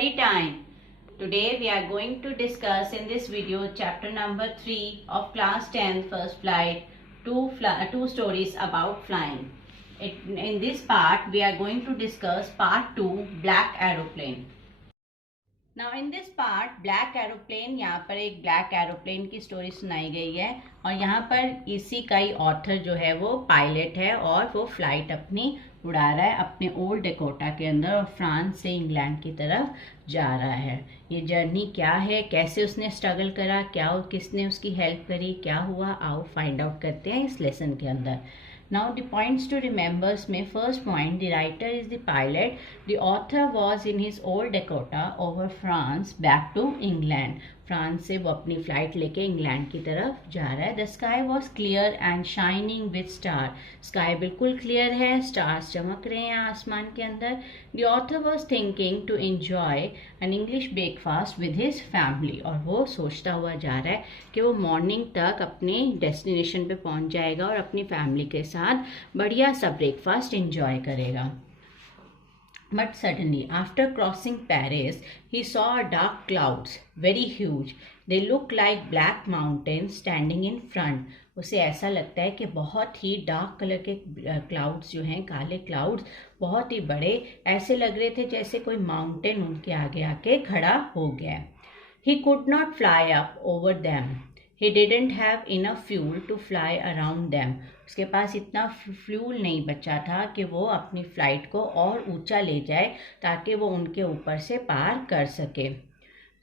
study time. Today we are going to discuss in this video chapter number 3 of class 10 first flight, two stories about flying. In this part we are going to discuss part 2 black aeroplane. Now in this part black aeroplane, यहाँ पर एक black aeroplane की स्टोरी सुनाई गई है और यहाँ पर इसी का ही ऑथर जो है वो पायलट है और वो फ्लाइट अपनी उड़ा रहा है अपने ओल्ड डकोटा के अंदर और फ्रांस से इंग्लैंड की तरफ जा रहा है। ये जर्नी क्या है, कैसे उसने स्ट्रगल करा, क्या किसने उसकी हेल्प करी, क्या हुआ, आओ फाइंड आउट करते हैं इस लेसन के अंदर। Now the points to remember में first point, the writer is the pilot. The author was in his old Dakota over France back to England. France से वो अपनी फ्लाइट लेके इंग्लैंड की तरफ जा रहा है। The sky was clear and shining with star. Sky बिल्कुल क्लियर है, स्टार्स चमक रहे हैं आसमान के अंदर। The author was thinking to enjoy an English breakfast with his family. और वो सोचता हुआ जा रहा है कि वो मॉर्निंग तक अपने डेस्टिनेशन पे पहुंच जाएगा और अपनी फैमिली के साथ बढ़िया सा ब्रेकफास्ट एंजॉय करेगा। But suddenly, after crossing Paris, he saw dark clouds, very huge. They looked like black mountains standing in front. उसे ऐसा लगता है कि बहुत ही डार्क कलर के क्लाउड्स जो हैं, काले क्लाउड्स बहुत ही बड़े ऐसे लग रहे थे जैसे कोई माउंटेन उनके आगे आके खड़ा हो गया। He could not fly up over them. He didn't have enough fuel to fly around them. उसके पास इतना फ्यूल नहीं बचा था कि वो अपनी फ्लाइट को और ऊंचा ले जाए ताकि वो उनके ऊपर से पार कर सके।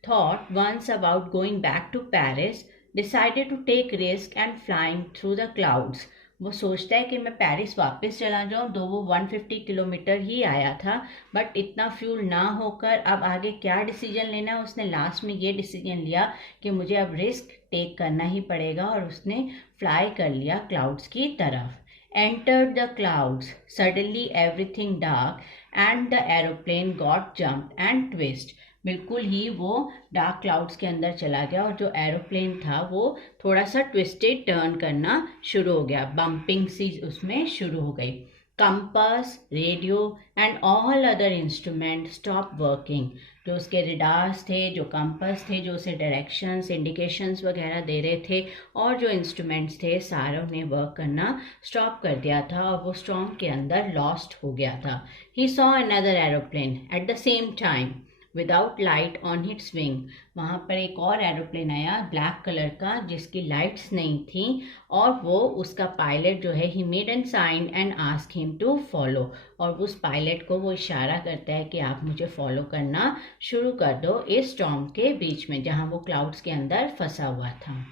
Thought once about going back to Paris, decided to take risk and flying through the clouds. वो सोचता है कि मैं पेरिस वापस चला जाऊं, दो वो 150 किलोमीटर ही आया था, बट इतना फ्यूल ना होकर अब आगे क्या डिसीजन लेना है। उसने लास्ट में ये डिसीजन लिया कि मुझे अब रिस्क टेक करना ही पड़ेगा और उसने फ्लाई कर लिया क्लाउड्स की तरफ। Entered the clouds, suddenly everything dark and the aeroplane got jump and twist. बिल्कुल ही वो डार्क क्लाउड्स के अंदर चला गया और जो एरोप्लेन था वो थोड़ा सा ट्विस्टेड टर्न करना शुरू हो गया, बम्पिंग सी उसमें शुरू हो गई। Compass, radio and all other instrument stop working. जो उसके रेडार्स थे, जो कंपास थे, जो उसे डायरेक्शंस, इंडिकेशंस वगैरह दे रहे थे और जो इंस्ट्रूमेंट्स थे सारों ने वर्क करना स्टॉप कर दिया था और वो स्टॉर्म के अंदर लॉस्ट हो गया था। He saw another aeroplane at the same time without light on it's wing. वहाँ पर एक और एरोप्लेन आया ब्लैक कलर का जिसकी लाइट्स नहीं थी और वो उसका पायलट जो है he made an sign and ask him to follow. और उस पायलट को वो इशारा करता है कि आप मुझे फॉलो करना शुरू कर दो इस स्टॉर्म के बीच में जहाँ वो क्लाउड्स के अंदर फंसा हुआ था।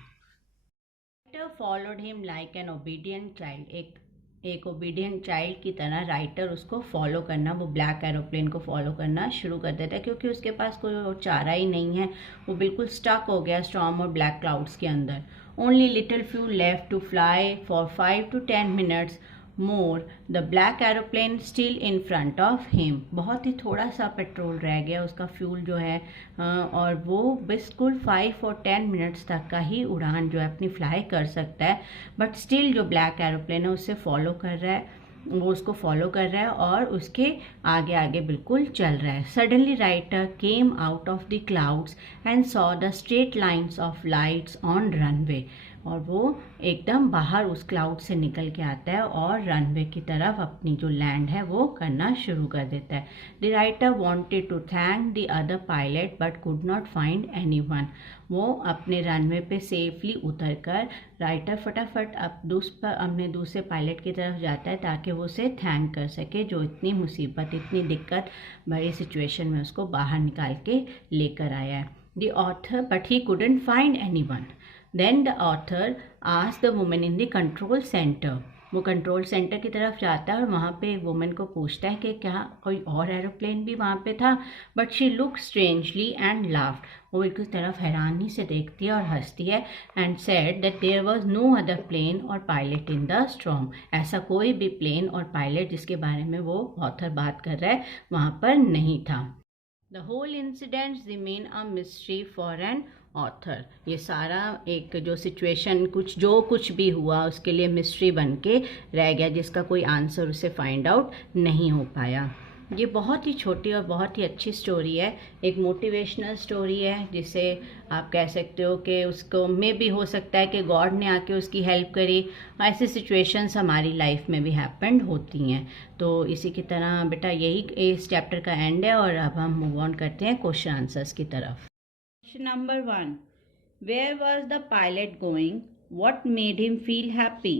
Followed him like an obedient child. एक ओबीडियंट चाइल्ड की तरह राइटर उसको फॉलो करना, वो ब्लैक एरोप्लेन को फॉलो करना शुरू कर देता है क्योंकि उसके पास कोई और चारा ही नहीं है। वो बिल्कुल स्टक हो गया स्टॉर्म और ब्लैक क्लाउड्स के अंदर। Only little fuel left to fly for 5 to 10 minutes more, the black aeroplane still in front of him. बहुत ही थोड़ा सा पेट्रोल रह गया उसका फ्यूल जो है और वो बिल्कुल 5 और 10 मिनट्स तक का ही उड़ान जो है अपनी फ्लाई कर सकता है, बट स्टिल जो ब्लैक एरोप्लेन है उससे फॉलो कर रहा है, वो उसको फॉलो कर रहा है और उसके आगे आगे बिल्कुल चल रहा है। Suddenly writer came out of the clouds and saw the straight lines of lights on runway. और वो एकदम बाहर उस क्लाउड से निकल के आता है और रनवे की तरफ अपनी जो लैंड है वो करना शुरू कर देता है। The writer wanted to thank the other pilot but could not find anyone. वो अपने रनवे पे सेफली उतरकर राइटर फटाफट अपने दूसरे पायलट की तरफ जाता है ताकि वो उसे थैंक कर सके जो इतनी मुसीबत, इतनी दिक्कत भरी सिचुएशन में उसको बाहर निकाल के लेकर आया है। The author but he couldn't find anyone. Then the author asked the woman in the control center. वो कंट्रोल सेंटर की तरफ जाता है और वहाँ पे एक वुमेन को पूछता है कि क्या कोई और एरोप्लेन भी वहाँ पे था, but she look strangely and laughed. वो एक तरफ हैरानी से देखती है और हंसती है and said that there was no other plane और पायलट इन द स्टॉर्म। ऐसा कोई भी प्लेन और पायलट जिसके बारे में वो ऑथर बात कर रहा है वहाँ पर नहीं था। The whole incident remain a mystery for an author. ये सारा एक जो सिचुएशन जो कुछ भी हुआ उसके लिए मिस्ट्री बन के रह गया जिसका कोई आंसर उसे फाइंड आउट नहीं हो पाया। ये बहुत ही छोटी और बहुत ही अच्छी स्टोरी है। एक मोटिवेशनल स्टोरी है, जिसे आप कह सकते हो कि उसको में भी हो सकता है कि गॉड ने आके उसकी हेल्प करी। ऐसी सिचुएशंस हमारी लाइफ में भी हैपेंड होती हैं। तो इसी की तरह बेटा यही इस चैप्टर का एंड है, और अब हम मूव ऑन करते हैं क्वेश्चन आंसर्स की तरफ। Question number 1, where was the pilot going? What made him feel happy?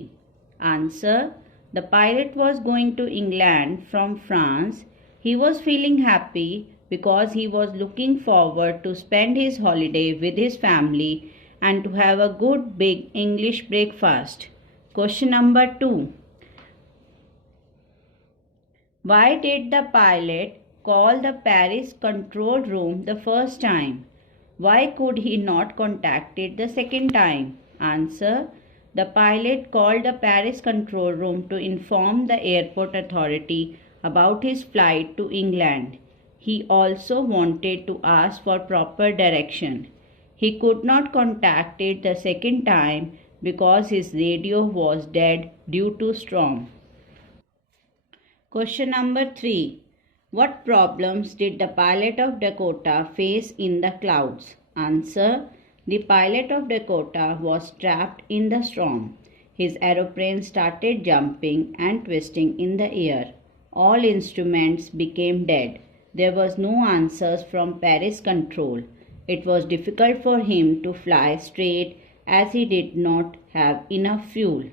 Answer, the pilot was going to England from France. He was feeling happy because he was looking forward to spend his holiday with his family and to have a good big English breakfast. Question number 2. Why did the pilot call the Paris control room the first time? Why could he not contact it the second time? Answer, the pilot called the Paris control room to inform the airport authority about his flight to England. He also wanted to ask for proper direction. He could not contact it the second time because his radio was dead due to storm. Question number 3. What problems did the pilot of Dakota face in the clouds? Answer, the pilot of Dakota was trapped in the storm. His aeroplane started jumping and twisting in the air. All instruments became dead. There was no answers from Paris control. It was difficult for him to fly straight as he did not have enough fuel.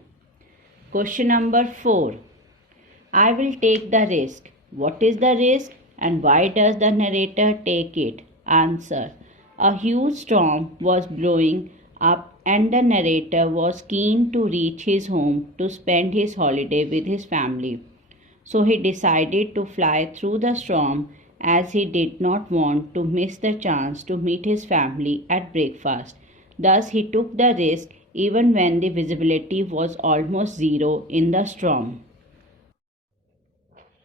Question number 4. I will take the risk. What is the risk and why does the narrator take it? Answer, a huge storm was blowing up and the narrator was keen to reach his home to spend his holiday with his family. So he decided to fly through the storm as he did not want to miss the chance to meet his family at breakfast. Thus he took the risk even when the visibility was almost zero in the storm.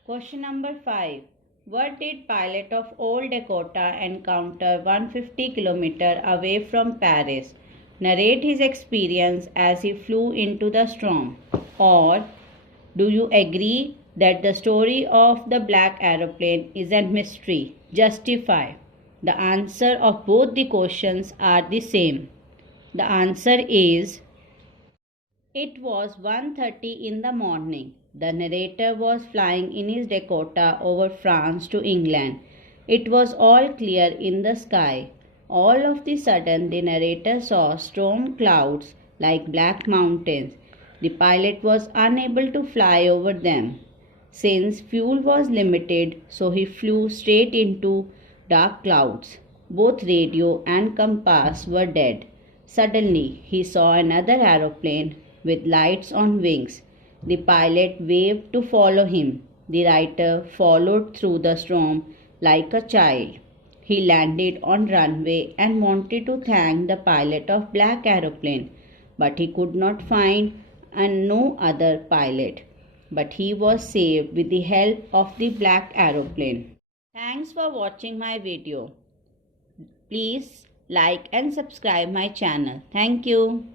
Question number 5. What did pilot of Old Dakota encounter 150 km away from Paris? Narrate his experience as he flew into the storm. Or do you agree that the story of the black aeroplane is a mystery? Justify. The answer of both the questions are the same. The answer is, it was 1:30 in the morning. The narrator was flying in his Dakota over France to England. It was all clear in the sky. All of the sudden, the narrator saw storm clouds like black mountains. The pilot was unable to fly over them. Since fuel was limited, so he flew straight into dark clouds. Both radio and compass were dead. Suddenly, he saw another aeroplane with lights on wings. The pilot waved to follow him. The writer followed through the storm like a child. He landed on runway and wanted to thank the pilot of black aeroplane, but he could not find no other pilot. But he was saved with the help of the black aeroplane. Thanks for watching my video. Please like and subscribe my channel. Thank you.